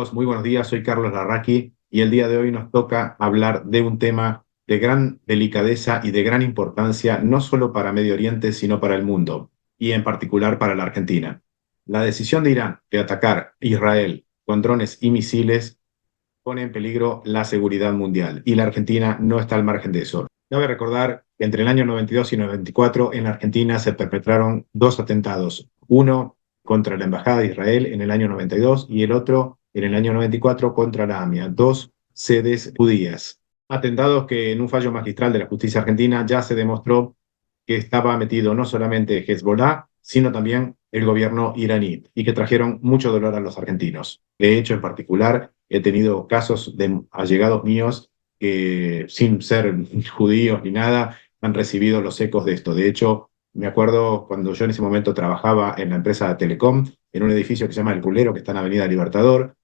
amigos? Muy buenos días, soy Carlos Larraqui y el día de hoy nos toca hablar de un tema de gran delicadeza y de gran importancia, no solo para Medio Oriente, sino para el mundo, y en particular para la Argentina. La decisión de Irán de atacar Israel con drones y misiles pone en peligro la seguridad mundial, y la Argentina no está al margen de eso. Cabe recordar que entre el año 92 y 94 en la Argentina se perpetraron dos atentados, uno contra la Embajada de Israel en el año 92 y el otro en el año 94 contra la AMIA, dos sedes judías. Atentados que en un fallo magistral de la justicia argentina ya se demostró que estaba metido no solamente Hezbollah, sino también el gobierno iraní, y que trajeron mucho dolor a los argentinos. De hecho, en particular, he tenido casos de allegados míos que, sin ser judíos ni nada, han recibido los ecos de esto. De hecho, me acuerdo cuando yo en ese momento trabajaba en la empresa Telecom, en un edificio que se llama El Culero, que está en Avenida Libertador,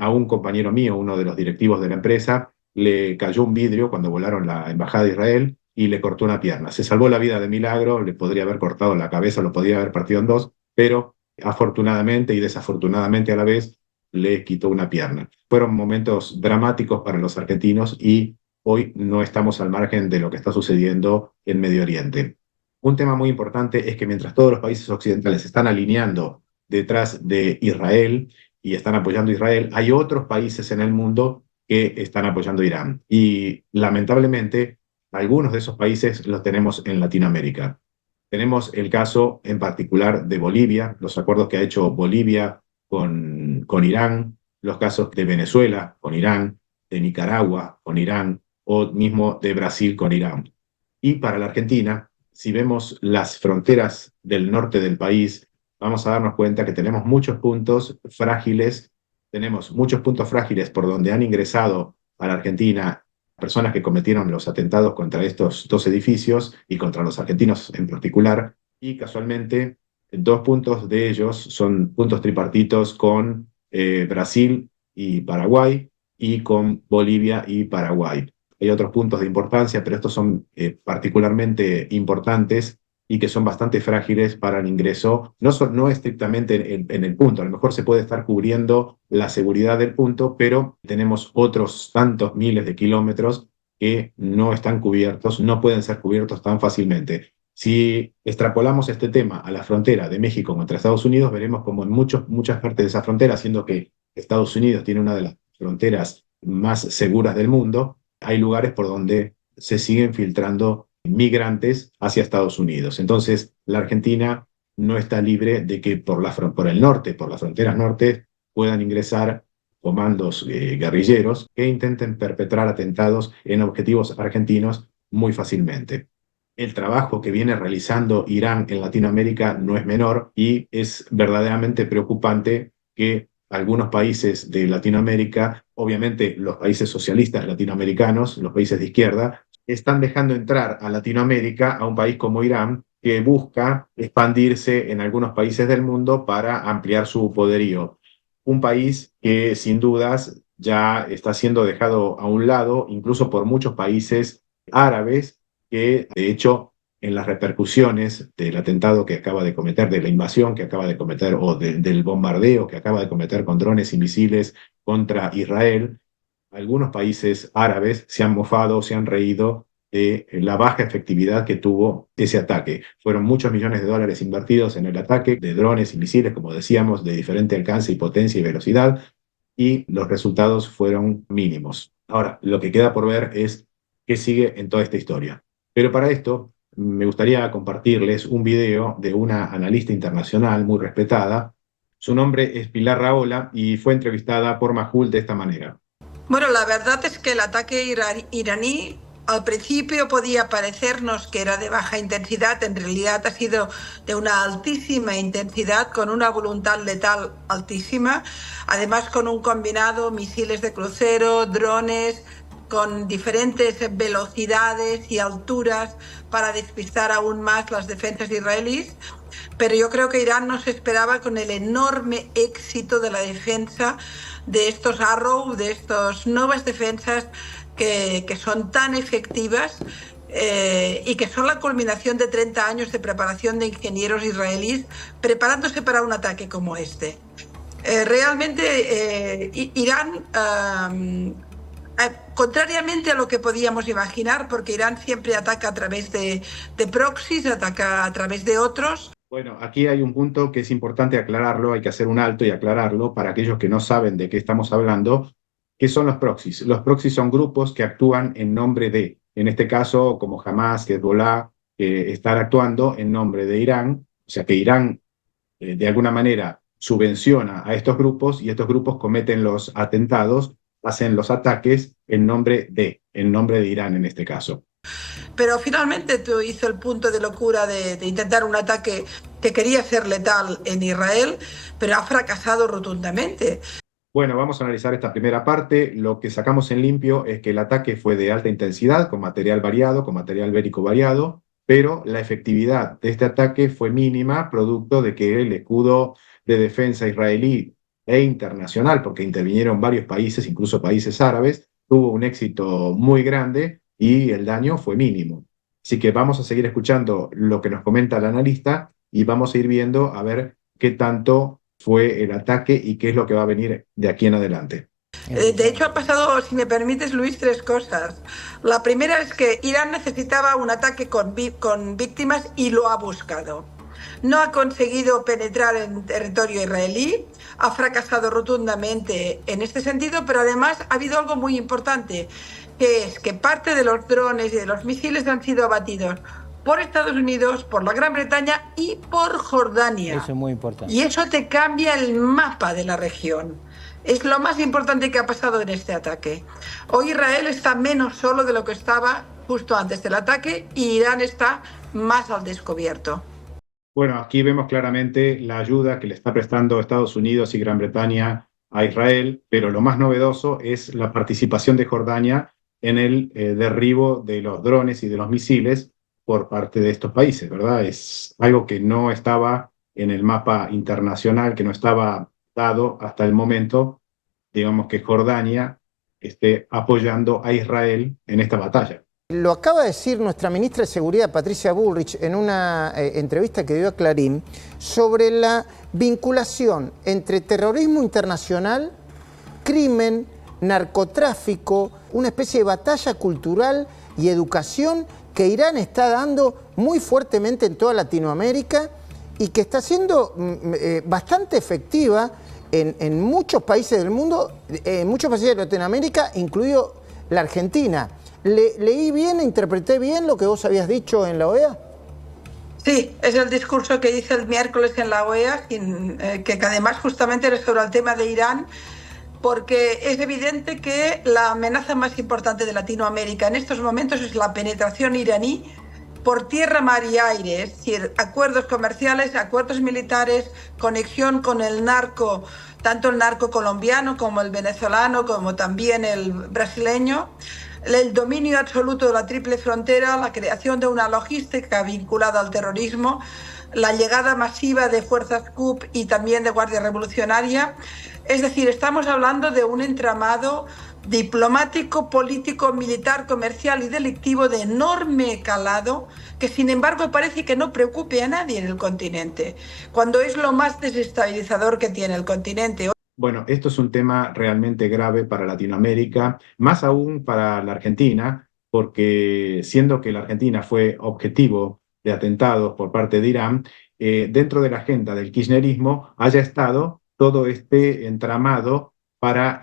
a un compañero mío, uno de los directivos de la empresa, le cayó un vidrio cuando volaron la Embajada de Israel y le cortó una pierna. Se salvó la vida de milagro, le podría haber cortado la cabeza, lo podría haber partido en dos, pero afortunadamente y desafortunadamente a la vez le quitó una pierna. Fueron momentos dramáticos para los argentinos y hoy no estamos al margen de lo que está sucediendo en Medio Oriente. Un tema muy importante es que mientras todos los países occidentales se están alineando detrás de Israel y están apoyando a Israel, hay otros países en el mundo que están apoyando a Irán. Y lamentablemente, algunos de esos países los tenemos en Latinoamérica. Tenemos el caso en particular de Bolivia, los acuerdos que ha hecho Bolivia con Irán, los casos de Venezuela con Irán, de Nicaragua con Irán, o mismo de Brasil con Irán. Y para la Argentina, si vemos las fronteras del norte del país, vamos a darnos cuenta que tenemos muchos puntos frágiles, por donde han ingresado a la Argentina personas que cometieron los atentados contra estos dos edificios y contra los argentinos en particular, y casualmente dos puntos de ellos son puntos tripartitos con Brasil y Paraguay y con Bolivia y Paraguay. Hay otros puntos de importancia, pero estos son particularmente importantes y que son bastante frágiles para el ingreso, no estrictamente en el punto, a lo mejor se puede estar cubriendo la seguridad del punto, pero tenemos otros tantos miles de kilómetros que no están cubiertos, no pueden ser cubiertos tan fácilmente. Si extrapolamos este tema a la frontera de México contra Estados Unidos, veremos como en muchas partes de esa frontera, siendo que Estados Unidos tiene una de las fronteras más seguras del mundo, hay lugares por donde se siguen filtrando migrantes hacia Estados Unidos. Entonces, la Argentina no está libre de que por el norte, por las fronteras norte, puedan ingresar comandos guerrilleros que intenten perpetrar atentados en objetivos argentinos muy fácilmente. El trabajo que viene realizando Irán en Latinoamérica no es menor y es verdaderamente preocupante que algunos países de Latinoamérica, obviamente los países socialistas latinoamericanos, los países de izquierda, están dejando entrar a Latinoamérica a un país como Irán, que busca expandirse en algunos países del mundo para ampliar su poderío. Un país que sin dudas ya está siendo dejado a un lado, incluso por muchos países árabes, que de hecho en las repercusiones del atentado que acaba de cometer, de la invasión que acaba de cometer o del bombardeo que acaba de cometer con drones y misiles contra Israel, algunos países árabes se han mofado, se han reído de la baja efectividad que tuvo ese ataque. Fueron muchos millones de dólares invertidos en el ataque de drones y misiles, como decíamos, de diferente alcance y potencia y velocidad, y los resultados fueron mínimos. Ahora, lo que queda por ver es qué sigue en toda esta historia. Pero para esto, me gustaría compartirles un video de una analista internacional muy respetada. Su nombre es Pilar Rahola y fue entrevistada por Majul de esta manera. Bueno, la verdad es que el ataque iraní al principio podía parecernos que era de baja intensidad, en realidad ha sido de una altísima intensidad, con una voluntad letal altísima, además con un combinado, misiles de crucero, drones, con diferentes velocidades y alturas para despistar aún más las defensas israelíes. Pero yo creo que Irán no se esperaba con el enorme éxito de la defensa de estos Arrow, de estas nuevas defensas que son tan efectivas y que son la culminación de 30 años de preparación de ingenieros israelíes preparándose para un ataque como este. Realmente Irán, contrariamente a lo que podíamos imaginar, porque Irán siempre ataca a través de proxies, ataca a través de otros. Bueno, aquí hay un punto que es importante aclararlo, hay que hacer un alto y aclararlo para aquellos que no saben de qué estamos hablando. ¿Qué son los proxies? Los proxies son grupos que actúan en nombre de, en este caso, como Hamas, Hezbollah, están actuando en nombre de Irán, o sea que Irán de alguna manera subvenciona a estos grupos y estos grupos cometen los atentados, hacen los ataques en nombre de Irán en este caso. Pero finalmente hizo el punto de locura de intentar un ataque que quería ser letal en Israel, pero ha fracasado rotundamente. Bueno, vamos a analizar esta primera parte. Lo que sacamos en limpio es que el ataque fue de alta intensidad, con material variado, con material bélico variado, pero la efectividad de este ataque fue mínima, producto de que el escudo de defensa israelí e internacional, porque intervinieron varios países, incluso países árabes, tuvo un éxito muy grande y el daño fue mínimo. Así que vamos a seguir escuchando lo que nos comenta el analista y vamos a ir viendo a ver qué tanto fue el ataque y qué es lo que va a venir de aquí en adelante. De hecho, han pasado, si me permites, Luis, tres cosas. La primera es que Irán necesitaba un ataque con víctimas y lo ha buscado. No ha conseguido penetrar en territorio israelí, ha fracasado rotundamente en este sentido, pero además ha habido algo muy importante, que es que parte de los drones y de los misiles han sido abatidos por Estados Unidos, por la Gran Bretaña y por Jordania. Eso es muy importante. Y eso te cambia el mapa de la región. Es lo más importante que ha pasado en este ataque. Hoy Israel está menos solo de lo que estaba justo antes del ataque y Irán está más al descubierto. Bueno, aquí vemos claramente la ayuda que le está prestando Estados Unidos y Gran Bretaña a Israel, pero lo más novedoso es la participación de Jordania en el derribo de los drones y de los misiles por parte de estos países, ¿verdad? Es algo que no estaba en el mapa internacional, que no estaba dado hasta el momento, digamos que Jordania esté apoyando a Israel en esta batalla. Lo acaba de decir nuestra ministra de Seguridad, Patricia Bullrich, en una entrevista que dio a Clarín, sobre la vinculación entre terrorismo internacional, crimen, narcotráfico, una especie de batalla cultural y educación que Irán está dando muy fuertemente en toda Latinoamérica y que está siendo bastante efectiva en muchos países del mundo, en muchos países de Latinoamérica, incluido la Argentina. ¿Leí bien, interpreté bien lo que vos habías dicho en la OEA? Sí, es el discurso que hice el miércoles en la OEA, que además justamente era sobre el tema de Irán, porque es evidente que la amenaza más importante de Latinoamérica en estos momentos es la penetración iraní por tierra, mar y aire, es decir, acuerdos comerciales, acuerdos militares, conexión con el narco, tanto el narco colombiano como el venezolano, como también el brasileño, el dominio absoluto de la triple frontera, la creación de una logística vinculada al terrorismo, la llegada masiva de fuerzas CUP y también de Guardia Revolucionaria. Es decir, estamos hablando de un entramado diplomático, político, militar, comercial y delictivo de enorme calado que sin embargo parece que no preocupe a nadie en el continente, cuando es lo más desestabilizador que tiene el continente. Bueno, esto es un tema realmente grave para Latinoamérica, más aún para la Argentina, porque siendo que la Argentina fue objetivo de atentados por parte de Irán, dentro de la agenda del kirchnerismo haya estado todo este entramado para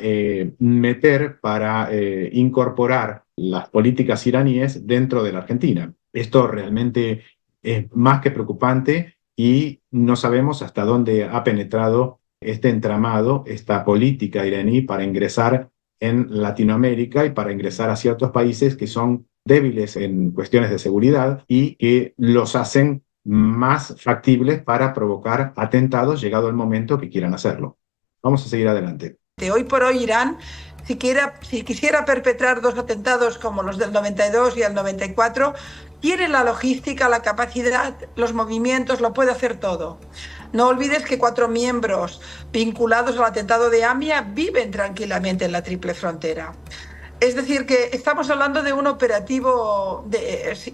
incorporar las políticas iraníes dentro de la Argentina. Esto realmente es más que preocupante y no sabemos hasta dónde ha penetrado este entramado, esta política iraní para ingresar en Latinoamérica y para ingresar a ciertos países que son débiles en cuestiones de seguridad y que los hacen más factibles para provocar atentados llegado el momento que quieran hacerlo. Vamos a seguir adelante. Hoy por hoy Irán, si quisiera perpetrar dos atentados como los del 92 y el 94, tiene la logística, la capacidad, los movimientos, lo puede hacer todo. No olvides que 4 miembros vinculados al atentado de AMIA viven tranquilamente en la triple frontera. Es decir, que estamos hablando de un operativo,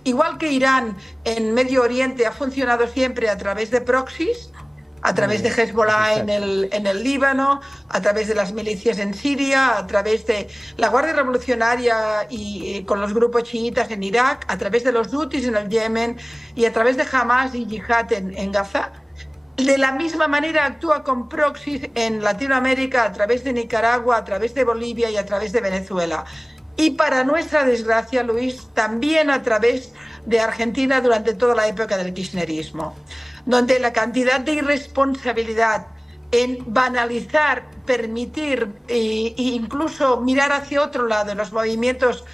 igual que Irán en Medio Oriente ha funcionado siempre a través de proxies, a través de Hezbollah en el Líbano, a través de las milicias en Siria, a través de la Guardia Revolucionaria y con los grupos chiitas en Irak, a través de los Houthis en el Yemen y a través de Hamas y Yihad en Gaza. De la misma manera actúa con proxies en Latinoamérica, a través de Nicaragua, a través de Bolivia y a través de Venezuela. Y para nuestra desgracia, Luis, también a través de Argentina durante toda la época del kirchnerismo, donde la cantidad de irresponsabilidad en banalizar, permitir e incluso mirar hacia otro lado en los movimientos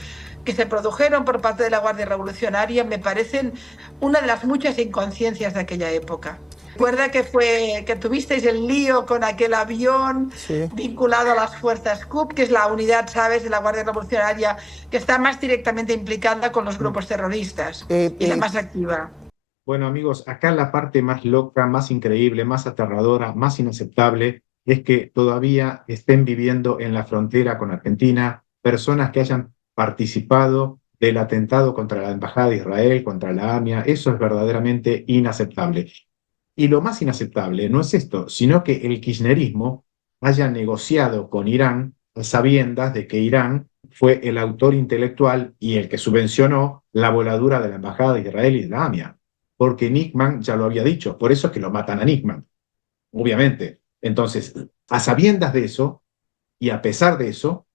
que se produjeron por parte de la Guardia Revolucionaria me parecen una de las muchas inconsciencias de aquella época. Recuerda que tuvisteis el lío con aquel avión vinculado a las fuerzas CUP, que es la unidad, ¿sabes?, de la Guardia Revolucionaria, que está más directamente implicada con los grupos terroristas y la más activa. Bueno, amigos, acá la parte más loca, más increíble, más aterradora, más inaceptable, es que todavía estén viviendo en la frontera con Argentina personas que hayan participado del atentado contra la Embajada de Israel, contra la AMIA. Eso es verdaderamente inaceptable. Y lo más inaceptable no es esto, sino que el kirchnerismo haya negociado con Irán a sabiendas de que Irán fue el autor intelectual y el que subvencionó la voladura de la Embajada de Israel y de la AMIA. Porque Nickman ya lo había dicho, por eso es que lo matan a Nickman, obviamente. Entonces, a sabiendas de eso, y a pesar de eso,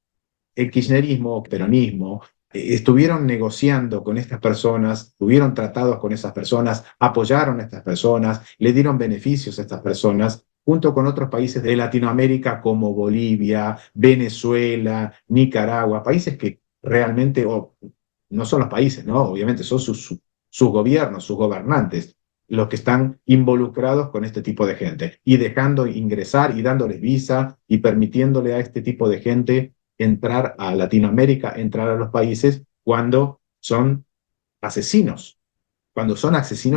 el kirchnerismo, el peronismo, estuvieron negociando con estas personas, tuvieron tratados con esas personas, apoyaron a estas personas, le dieron beneficios a estas personas, junto con otros países de Latinoamérica como Bolivia, Venezuela, Nicaragua, países que realmente no son los países, ¿no? Obviamente son sus gobiernos, sus gobernantes, los que están involucrados con este tipo de gente y dejando ingresar y dándoles visa y permitiéndole a este tipo de gente entrar a Latinoamérica, entrar a los países cuando son asesinos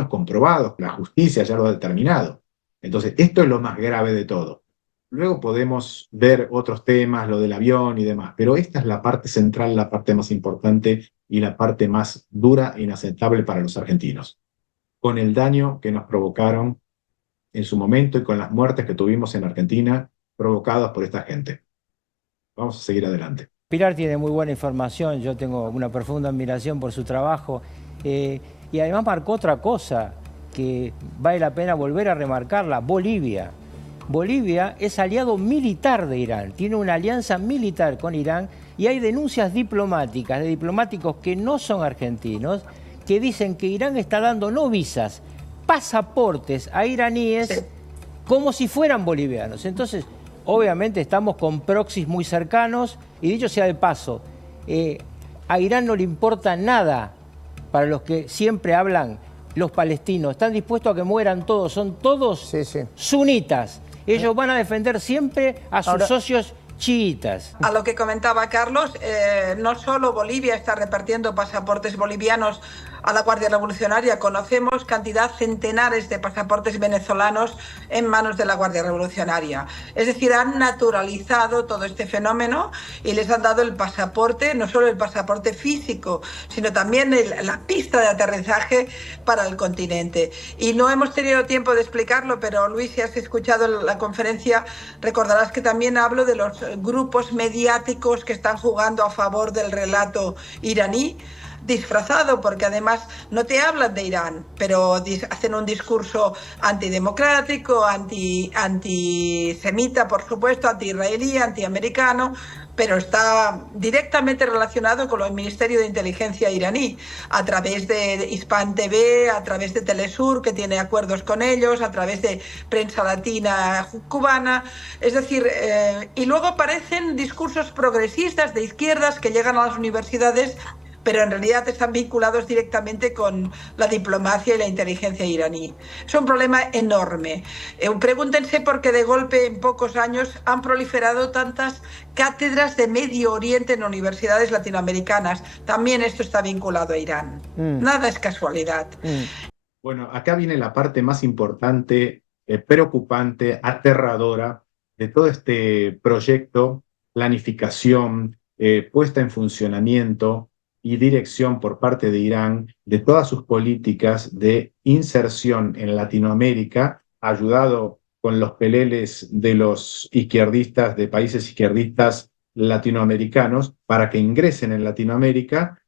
comprobados, la justicia ya lo ha determinado. Entonces, esto es lo más grave de todo. Luego podemos ver otros temas, lo del avión y demás, pero esta es la parte central, la parte más importante y la parte más dura e inaceptable para los argentinos. Con el daño que nos provocaron en su momento y con las muertes que tuvimos en Argentina provocadas por esta gente. Vamos a seguir adelante. Pilar tiene muy buena información, yo tengo una profunda admiración por su trabajo y además marcó otra cosa que vale la pena volver a remarcarla, Bolivia. Bolivia es aliado militar de Irán, tiene una alianza militar con Irán y hay denuncias diplomáticas de diplomáticos que no son argentinos que dicen que Irán está dando no visas, pasaportes a iraníes como si fueran bolivianos. Entonces, obviamente estamos con proxies muy cercanos y dicho sea de paso, a Irán no le importa nada para los que siempre hablan los palestinos. Están dispuestos a que mueran todos, son todos sunitas. Ellos van a defender siempre a sus socios chiitas. A lo que comentaba Carlos, no solo Bolivia está repartiendo pasaportes bolivianos a la Guardia Revolucionaria, conocemos centenares de pasaportes venezolanos en manos de la Guardia Revolucionaria. Es decir, han naturalizado todo este fenómeno y les han dado el pasaporte, no solo el pasaporte físico, sino también la pista de aterrizaje para el continente. Y no hemos tenido tiempo de explicarlo, pero Luis, si has escuchado la conferencia, recordarás que también hablo de los grupos mediáticos que están jugando a favor del relato iraní, disfrazado, porque además no te hablan de Irán, pero hacen un discurso antidemocrático, antisemita, por supuesto, anti-israelí, antiamericano, pero está directamente relacionado con el Ministerio de Inteligencia iraní, a través de Hispan TV, a través de Telesur, que tiene acuerdos con ellos, a través de Prensa Latina cubana, es decir, y luego aparecen discursos progresistas de izquierdas que llegan a las universidades, pero en realidad están vinculados directamente con la diplomacia y la inteligencia iraní. Es un problema enorme. Pregúntense por qué de golpe en pocos años han proliferado tantas cátedras de Medio Oriente en universidades latinoamericanas. También esto está vinculado a Irán. Nada es casualidad. Bueno, acá viene la parte más importante, preocupante, aterradora de todo este proyecto, planificación, puesta en funcionamiento y dirección por parte de Irán de todas sus políticas de inserción en Latinoamérica, ayudado con los peleles de los izquierdistas, de países izquierdistas latinoamericanos, para que ingresen en Latinoamérica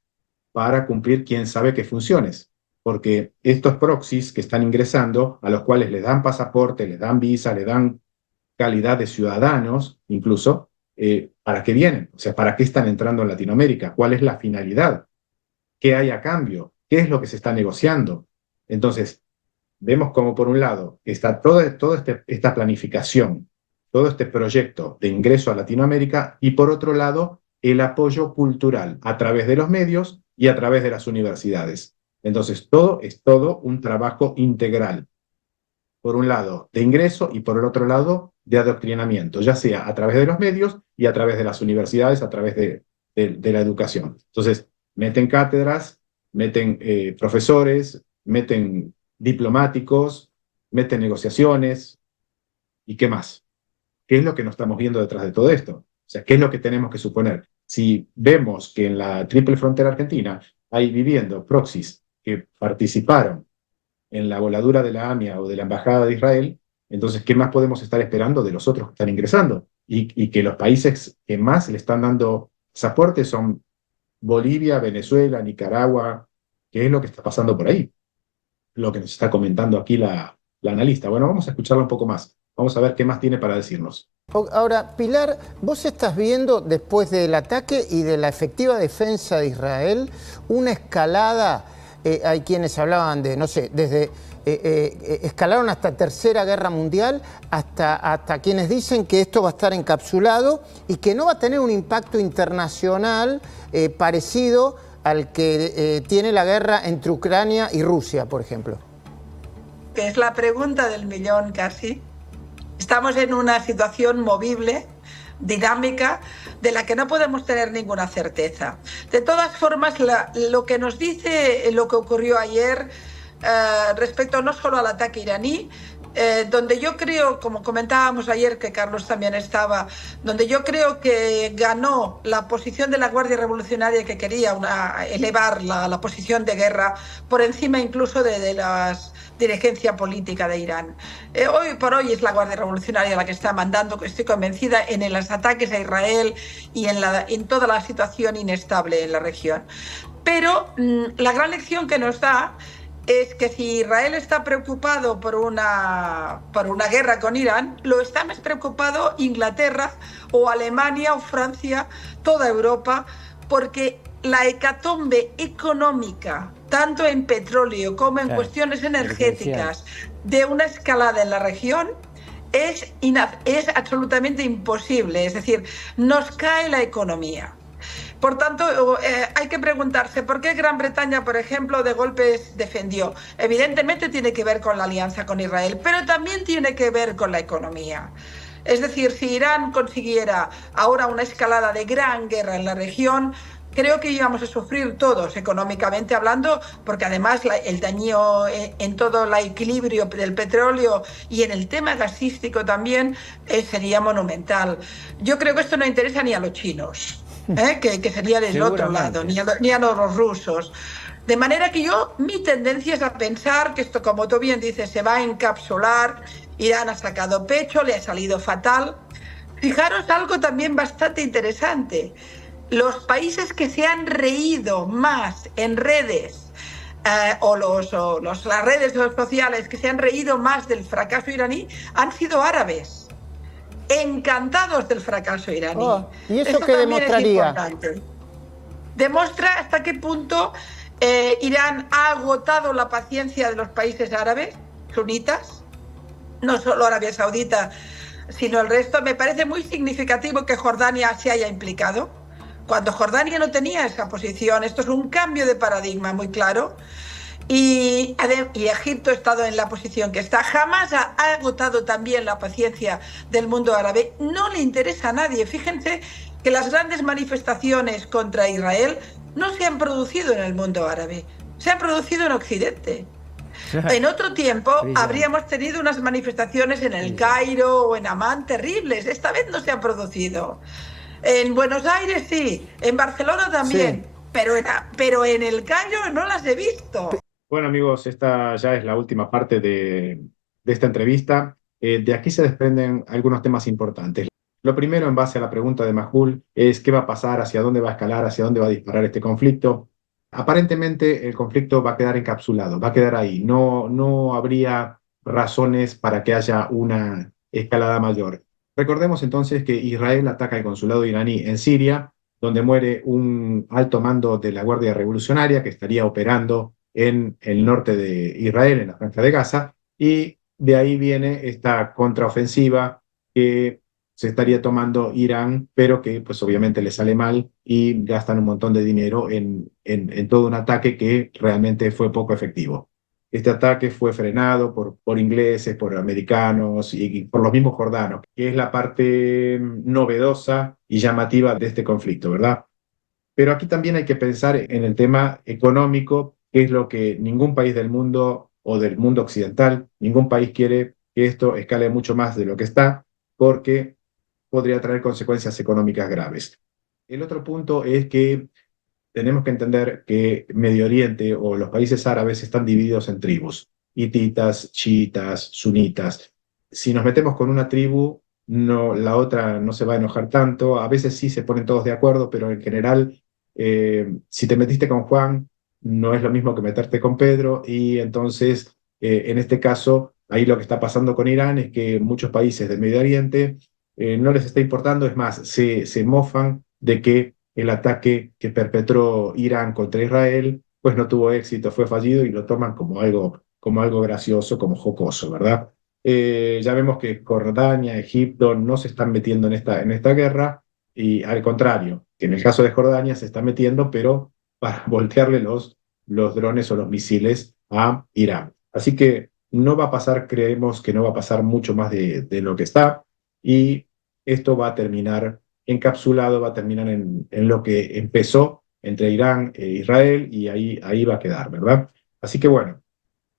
para cumplir quién sabe qué funciones. Porque estos proxies que están ingresando, a los cuales les dan pasaporte, les dan visa, les dan calidad de ciudadanos, incluso, ¿para qué vienen? O sea, ¿para qué están entrando en Latinoamérica? ¿Cuál es la finalidad? ¿Qué hay a cambio? ¿Qué es lo que se está negociando? Entonces, vemos como por un lado está toda esta planificación, todo este proyecto de ingreso a Latinoamérica, y por otro lado, el apoyo cultural a través de los medios y a través de las universidades. Entonces, todo es todo un trabajo integral. Por un lado, de ingreso, y por el otro lado, de adoctrinamiento, ya sea a través de los medios y a través de las universidades, a través de la educación. Entonces, meten cátedras, meten profesores, meten diplomáticos, meten negociaciones, ¿y qué más? ¿Qué es lo que nos estamos viendo detrás de todo esto? O sea, ¿qué es lo que tenemos que suponer? Si vemos que en la triple frontera argentina hay viviendo proxies que participaron en la voladura de la AMIA o de la Embajada de Israel, entonces, ¿qué más podemos estar esperando de los otros que están ingresando? Y que los países que más le están dando soporte son Bolivia, Venezuela, Nicaragua. ¿Qué es lo que está pasando por ahí? Lo que nos está comentando aquí la analista. Bueno, vamos a escucharla un poco más. Vamos a ver qué más tiene para decirnos. Ahora, Pilar, vos estás viendo, después del ataque y de la efectiva defensa de Israel, una escalada. Hay quienes hablaban de, no sé, desde escalaron hasta Tercera Guerra Mundial, hasta quienes dicen que esto va a estar encapsulado y que no va a tener un impacto internacional parecido al que tiene la guerra entre Ucrania y Rusia, por ejemplo. Que es la pregunta del millón casi. Estamos en una situación movible, dinámica, de la que no podemos tener ninguna certeza. De todas formas, lo que nos dice lo que ocurrió ayer respecto no solo al ataque iraní, donde yo creo, como comentábamos ayer, que Carlos también estaba, donde yo creo que ganó la posición de la Guardia Revolucionaria, que quería elevar la posición de guerra por encima incluso de la dirigencia política de Irán. Hoy por hoy es la Guardia Revolucionaria la que está mandando, estoy convencida, en los ataques a Israel y en toda la situación inestable en la región. Pero la gran lección que nos da es que si Israel está preocupado por una guerra con Irán, lo está más preocupado Inglaterra o Alemania o Francia, toda Europa, porque la hecatombe económica, tanto en petróleo como en cuestiones energéticas, de una escalada en la región, es absolutamente imposible. Es decir, nos cae la economía. Por tanto, hay que preguntarse por qué Gran Bretaña, por ejemplo, de golpes defendió. Evidentemente tiene que ver con la alianza con Israel, pero también tiene que ver con la economía. Es decir, si Irán consiguiera ahora una escalada de gran guerra en la región, creo que íbamos a sufrir todos, económicamente hablando, porque además el daño en todo el equilibrio del petróleo y en el tema gasístico también sería monumental. Yo creo que esto no interesa ni a los chinos. Que sería del otro lado, ni a los rusos. De manera que mi tendencia es a pensar que esto, como tú bien dices, se va a encapsular. Irán ha sacado pecho, le ha salido fatal. Fijaros algo también bastante interesante. Los países que se han reído más en redes, las redes sociales que se han reído más del fracaso iraní, han sido árabes. Encantados del fracaso iraní. ¿Y eso qué demostraría? Demuestra hasta qué punto Irán ha agotado la paciencia de los países árabes, sunitas, no solo Arabia Saudita, sino el resto. Me parece muy significativo que Jordania se haya implicado, cuando Jordania no tenía esa posición. Esto es un cambio de paradigma muy claro. Y Egipto ha estado en la posición que está. Jamás ha agotado también la paciencia del mundo árabe. No le interesa a nadie. Fíjense que las grandes manifestaciones contra Israel no se han producido en el mundo árabe, se han producido en Occidente. En otro tiempo habríamos tenido unas manifestaciones en el Cairo o en Amán terribles. Esta vez no se han producido. En Buenos Aires sí, en Barcelona también, pero en el Cairo no las he visto. Bueno, amigos, esta ya es la última parte de esta entrevista. De aquí se desprenden algunos temas importantes. Lo primero, en base a la pregunta de Majul, es qué va a pasar, hacia dónde va a escalar, hacia dónde va a disparar este conflicto. Aparentemente el conflicto va a quedar encapsulado, va a quedar ahí. No habría razones para que haya una escalada mayor. Recordemos entonces que Israel ataca el consulado iraní en Siria, donde muere un alto mando de la Guardia Revolucionaria que estaría operando en el norte de Israel, en la Franja de Gaza, y de ahí viene esta contraofensiva que se estaría tomando Irán, pero que pues obviamente le sale mal y gastan un montón de dinero en todo un ataque que realmente fue poco efectivo. Este ataque fue frenado por ingleses, por americanos y por los mismos jordanos, que es la parte novedosa y llamativa de este conflicto, ¿verdad? Pero aquí también hay que pensar en el tema económico, que es lo que ningún país del mundo o del mundo occidental, ningún país quiere que esto escale mucho más de lo que está, porque podría traer consecuencias económicas graves. El otro punto es que tenemos que entender que Medio Oriente o los países árabes están divididos en tribus, hititas, chiitas, sunitas. Si nos metemos con una tribu, no, la otra no se va a enojar tanto, a veces sí se ponen todos de acuerdo, pero en general, si te metiste con Juan, no es lo mismo que meterte con Pedro, y entonces, en este caso, ahí lo que está pasando con Irán es que muchos países del Medio Oriente no les está importando, es más, se mofan de que el ataque que perpetró Irán contra Israel, pues no tuvo éxito, fue fallido y lo toman como algo gracioso, como jocoso, ¿verdad? Ya vemos que Jordania, Egipto no se están metiendo en esta guerra y al contrario, que en el caso de Jordania se está metiendo, pero para voltearle los drones o los misiles a Irán. Así que no va a pasar, creemos que no va a pasar mucho más de lo que está y esto va a terminar encapsulado, va a terminar en lo que empezó entre Irán e Israel y ahí va a quedar, ¿verdad? Así que bueno,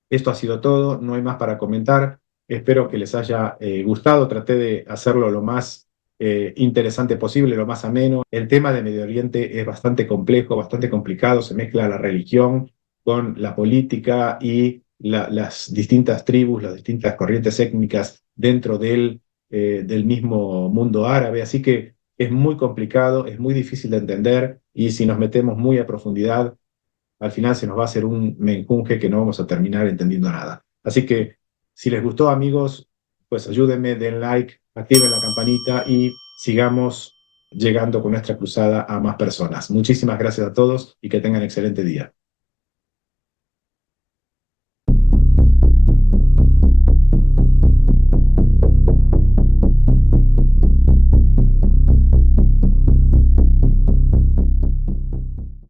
esto ha sido todo, no hay más para comentar. Espero que les haya gustado, traté de hacerlo lo más interesante posible, lo más ameno. El tema de Medio Oriente es bastante complejo, bastante complicado, se mezcla la religión con la política y las distintas tribus, las distintas corrientes étnicas dentro del mismo mundo árabe, así que es muy complicado, es muy difícil de entender y si nos metemos muy a profundidad, al final se nos va a hacer un menjunje que no vamos a terminar entendiendo nada. Así que si les gustó, amigos, pues ayúdenme, den like, activen la campanita y sigamos llegando con nuestra cruzada a más personas. Muchísimas gracias a todos y que tengan excelente día.